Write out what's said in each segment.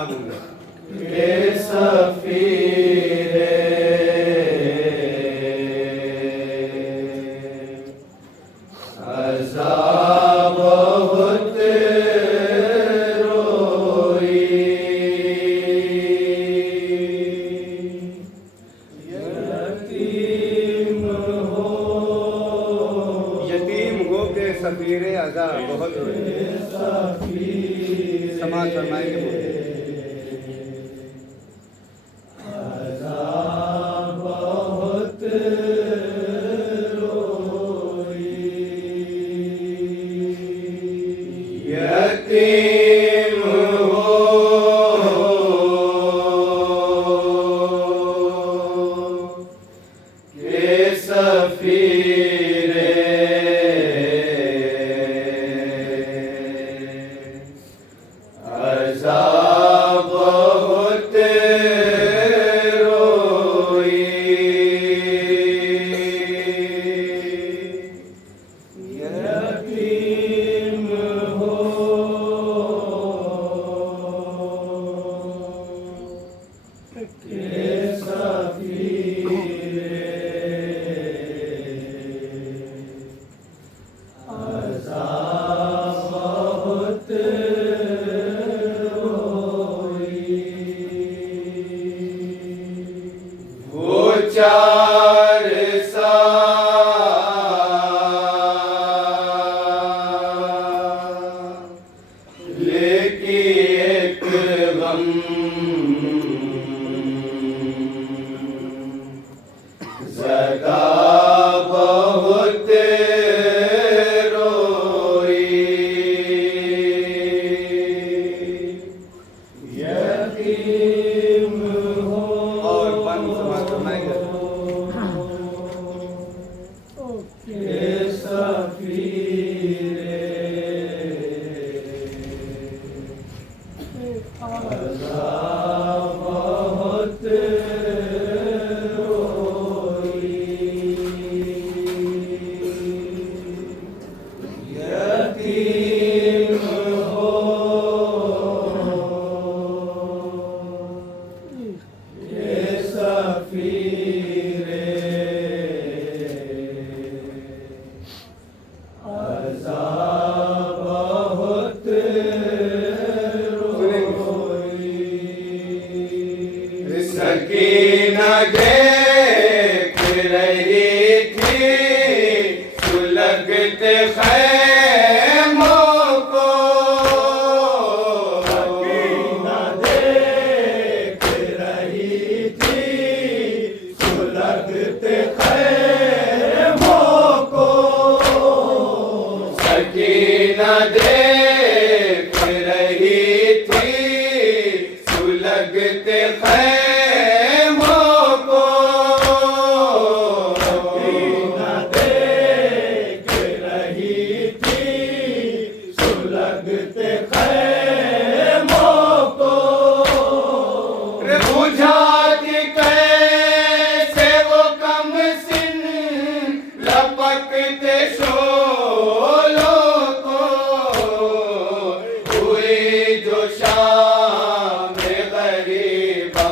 चाहूंगा। के सफीरे अज़ा बहुत रोई, यतीम हो के सफीरे अज़ा बहुत रोई। समाज फरमाएंगे बोले यतीम हो के सफीरे अज़ा बहुत रोई, यतीम हो के सफीरे अज़ा बहुत रोई। वो चार साल लेकी एक गम ज़दा बहुत रोई, यतीम हो और बंद समाज फरमाएंगे के सफीरे अज़ा बहुत रोई, यतीम हो के सफीरे अज़ा बहुत रोई। सकीना देख रही थी सुलगते खैमों को, सकीना देख रही थी सुलगते खैमों को, सकीना देख रही थी सुलगते खैमों को, सकीना देख रही थी सुलगते खैमों को। रे बुझाती कैसे वो कम सिन लपकते शोलों को, हुई जो शाम गरीबा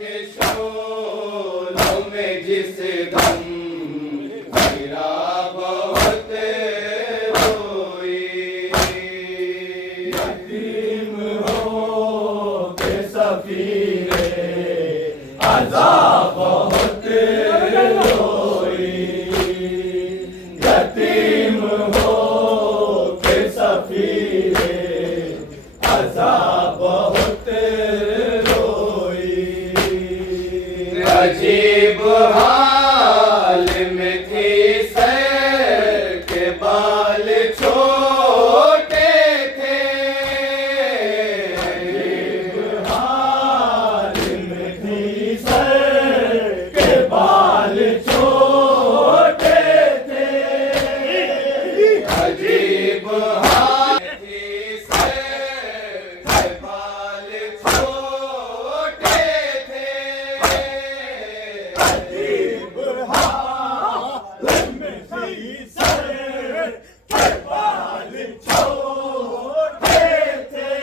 के शोलों में जिस दम गिरा बहुत रोई। यतीम हो के सफीरे अज़ाब बहुत रोई। यतीम हो के सफीरे अज़ाब बहुत रोई। अजीब हाल में थी सर के बाल छोटे थे। अजीब हाल में थी सर के बाल छोटे थे। अजीब हाल थी सर के बाल छोटे थे। अजीब हाल में थी सर के बाल छोटे थे।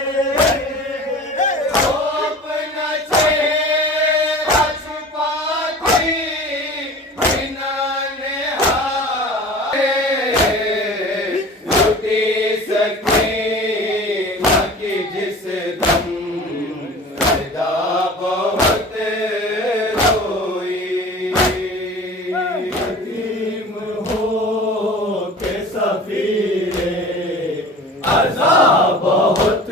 अपना चेहरा छुपाती बिना निहारे लुटी सकीना की जिस दम अदा बहुत रोई। यतीम हो के सफीरे अज़ाब बहुत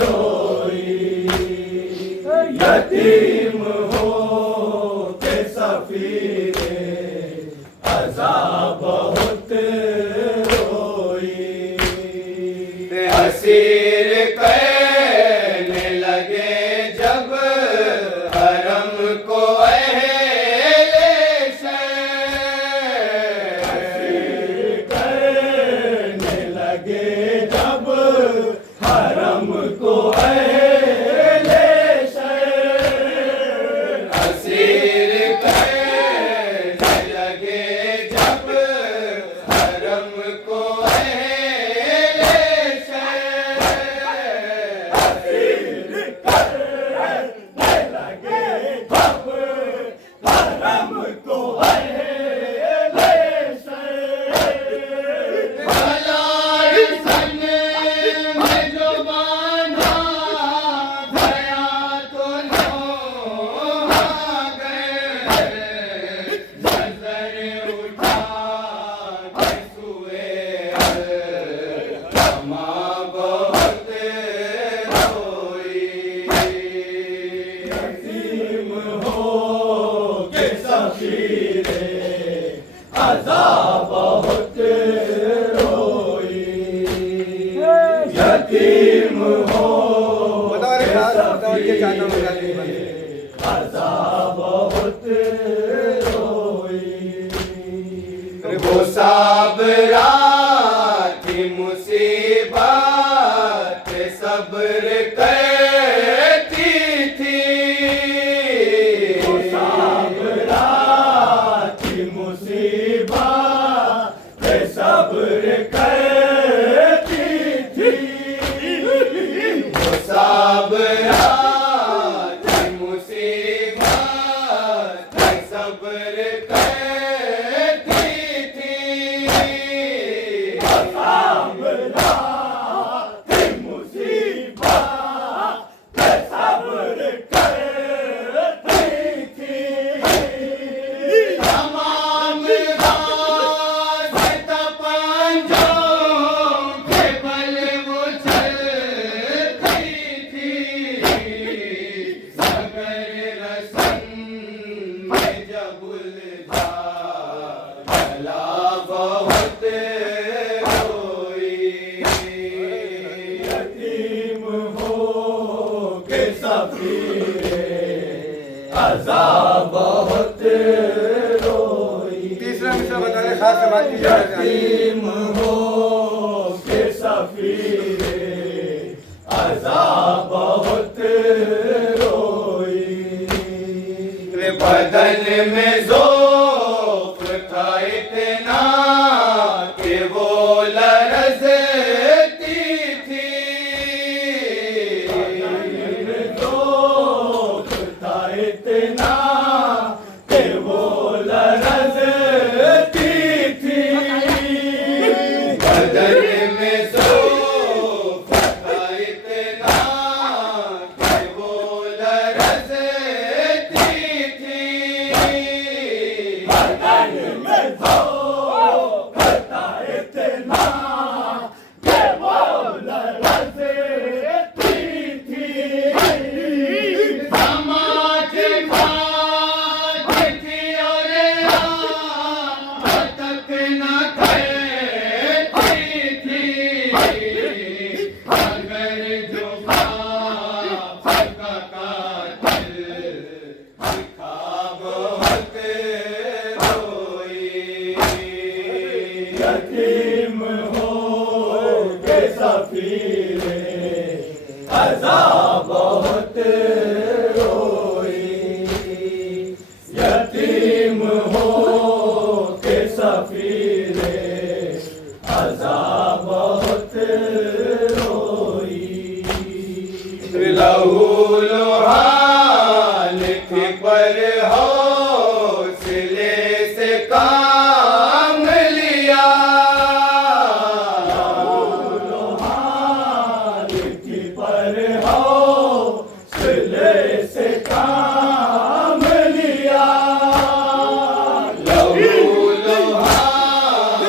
रोई। यतीम हो के सफीरे अज़ाब बहुत रोई। असीर कहने लगे जब हरम को अहले शहर। असीर कहने लगे जब हरम को अहले शहर। असीर कहने लगे जब हरम को अहले शहर। असीर कहने लगे जब हरम को अहले शहर। भलाई सन में जो बांधा गया तो नौहा गए। नजर उठा के सुए क्षमा बहुत रोई। यतीम हो के सफीरे अज़ाब बहुत रोई। यतीम हो बताओ रे साहब, बताओ के क्या नाम है? अज़ाब बहुत रोई। वो साबरा की मुसीबत सब्र करती थी। वो साबरा की मुसीबत सब्र करती थी। वो साबरा की मुसीबत सब्र करती थी। साबरा की मुसीबत सब्र करती थी। तमाम रास्ते पंजों के बल वो चलती थी। सगर रसन में जब उलझा भला बहुत रोई। यतीम हो के सफीरे अज़ाब बहुत रोई। तीसरा मिसरा बता रहे खास बात की यतीम हो के सफीरे अज़ाब बहुत रोई। बदन में ज़ौक़ था इतना कि वो लरज़ती थी। बदन में ज़ौक़ था इतना कि वो लरज़ती थी। बदन में ज़ौक़ था इतना कि वो लरज़ती थी। बदन में ज़ौक़ था इतना कि वो लरज़ती थी। समाज खाज थी और आज तक न कहती थी। मगर जो बाप का कातिल दिखा बहुत रोई। यतीम हो के सफीरे अज़ा बहुत रोई। यतीम हो के सफीरे अज़ा बहुत रोई। लहू लुहान थी पर हौसले से काम लिया। लोहान की पर हौसले से काम लिया। लहू लुहान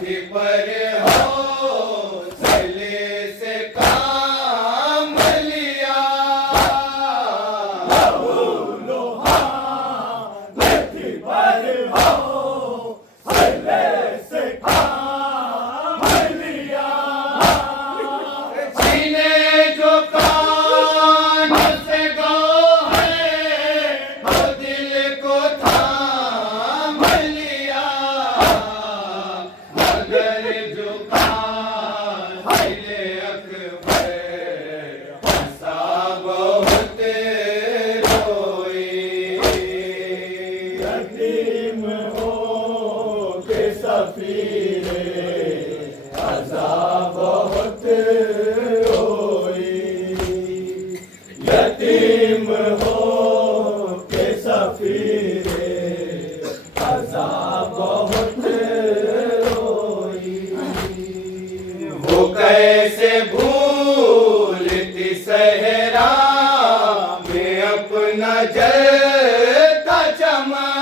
थी पर हौसले से काम लिया। लोहान की पर हौसले से काम लिया। सीने जो कान से गो है वो दिल को थाम लिया। मगर जो कान दिल अकबर हंसा बहुत रोई। यतीम हो के सफीरे अज़ा बहुत रोई। यतीम हो के सफीरे अज़ा बहुत रोई। वो कैसे भूलती सहरा में अपना जलता चमन।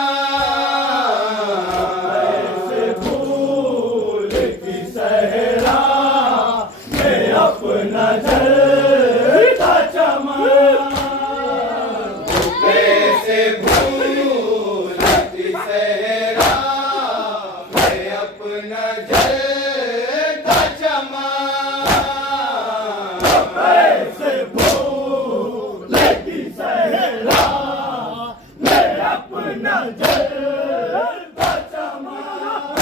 ऐसे फूल की सहरा में अपना जलता चमन। कैसे भूलती सहरा में अपना जलता चमन। ऐसे फूल की सहरा में अपना जलता चमन।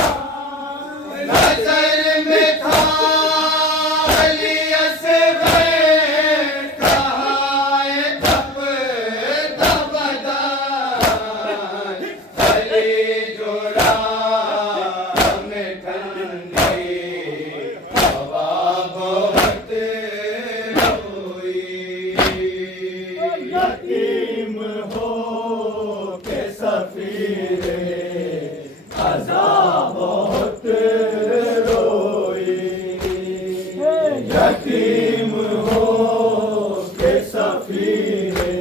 नजर में था अली असग़र कहाए तप तबदन। अली जो राह में ठंडी हवा बहुत रोई। यतीम हो के सफीरे अज़ा बहुत रोई। यतीम हो के सफीरे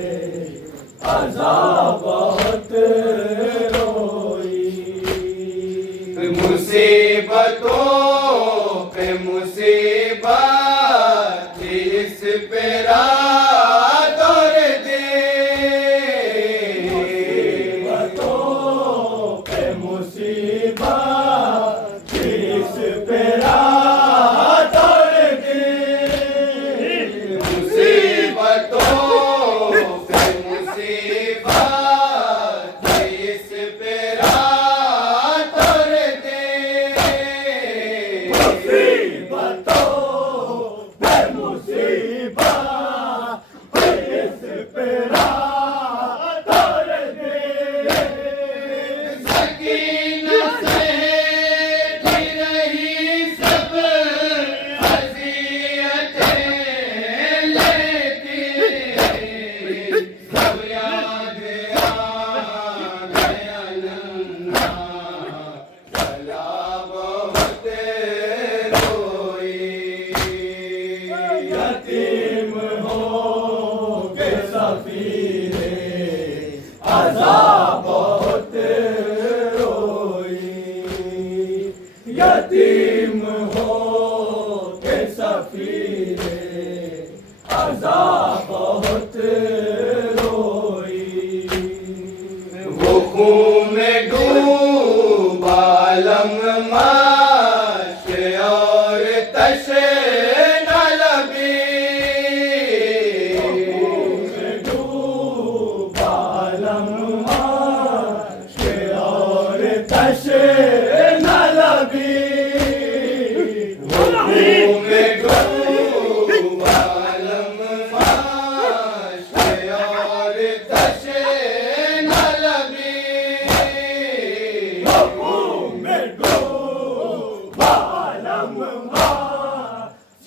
अज़ा बहुत रोई। मुसीबतों पे मुसीबत इस पे रात और दिन। मुसीबतों पे मुसीबत इस पे रात और दिन। मुसीबतों पे मुसीबत अज़ा बहुत रोई, यतीम हो के सफीरे अज़ा बहुत रोई। वो खून में डूबा लम्हाश और तशे न लबी, डूबा लम्हाश और तशे न लबी। खून में डूबा लम्हाश और तशे न लबी, में डूबा लम्हाश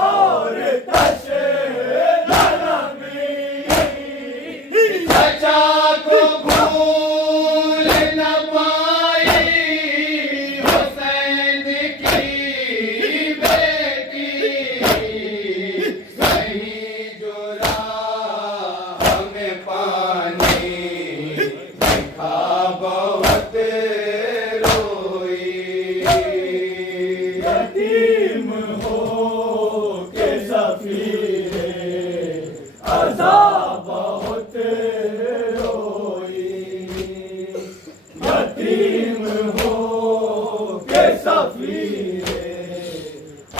और तशे न लबी। सचा को भूल न पाई हुसैन की बेटी, कहीं जो राह में पानी दिखा बहुत रोई। यतीम हो के सफीरे अज़ा बहुत रोई, यतीम हो के सफीरे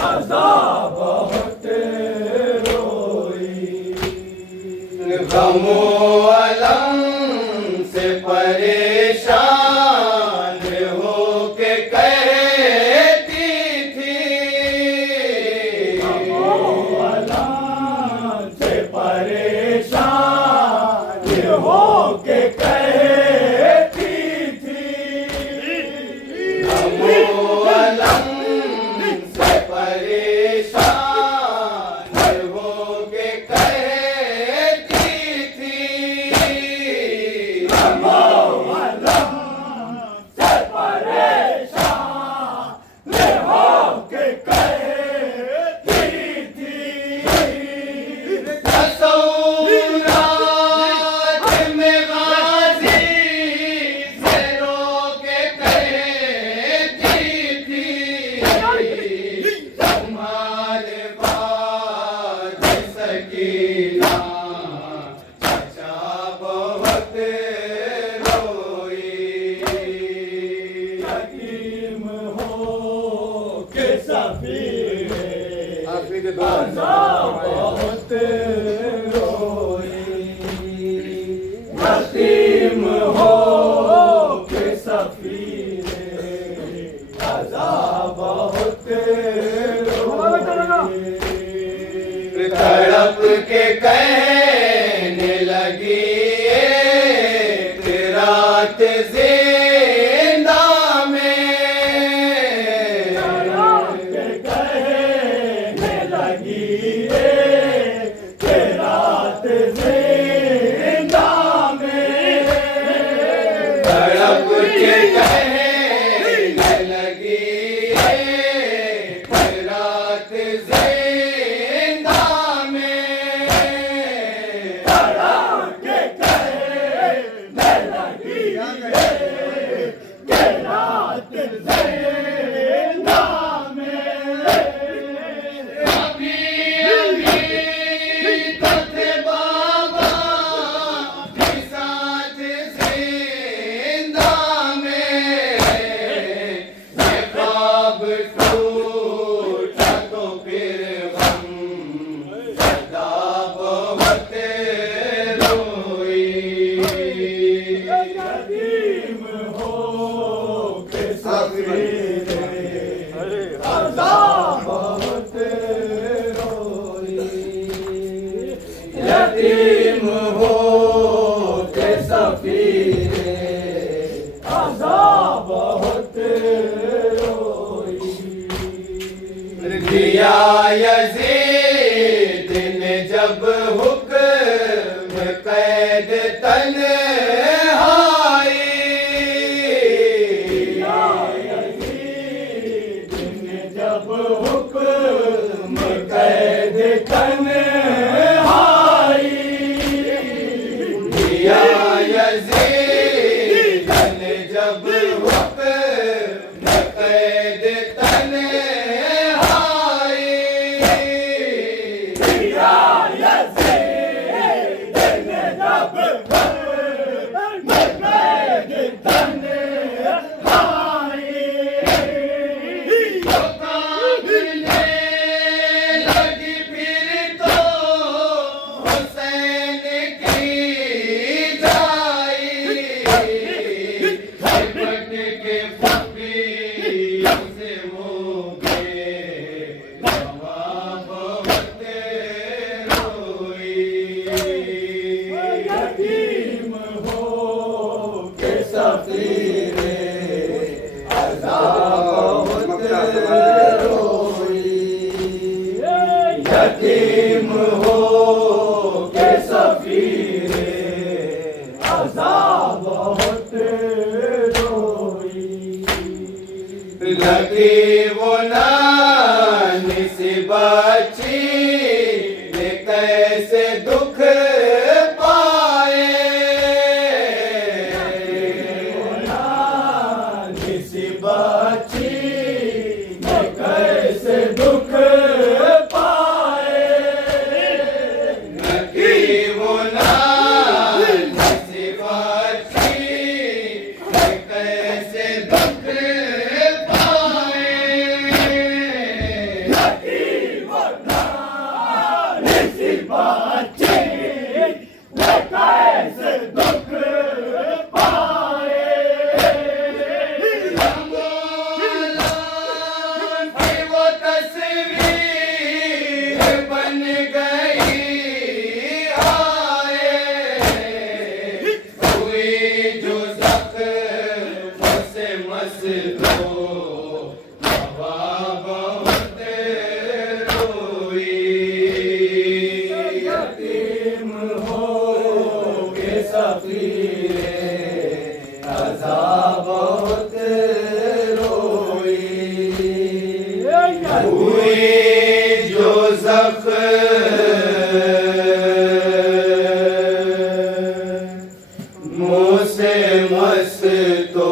अज़ा बहुत रोई। गमो अलम से परेशान हो के कहती थी, अलाम से परेशान हो के कहती थी। गमो अलम से परेशान हो के कहती थी, अलाम से परेशान हो के कहती थी। तसव्वुरात में गाज़ी से रो के कहती थी, तुम्हारे बाद सकीना चचा बहुत रोई। यतीम हो के सफीरे आखिरी अज़ा बहुत रोई, यतीम हो के सफीरे अज़ा बहुत रोई। तड़प के कहने लगी एक रात जिंदा में, कहने लगी के रात जिंदा में। तड़प के कहने लगी एक रात जिंदा में, तड़प के कहने लगी के रात जिंदा में। अभी अभी तो थे बाबा भी साथ जिंदा में, ये ख्वाब टूटा तो फिर हम सदा बहुत रोई। यतीम हो के सफीरे अज़ा बहुत रोई, यतीम हो के सफीरे अज़ा बहुत रोई। दिया यजीद ने जब हुक्म कैद तन्हाई, या यजीद हुई जो जख्मों से मस्तों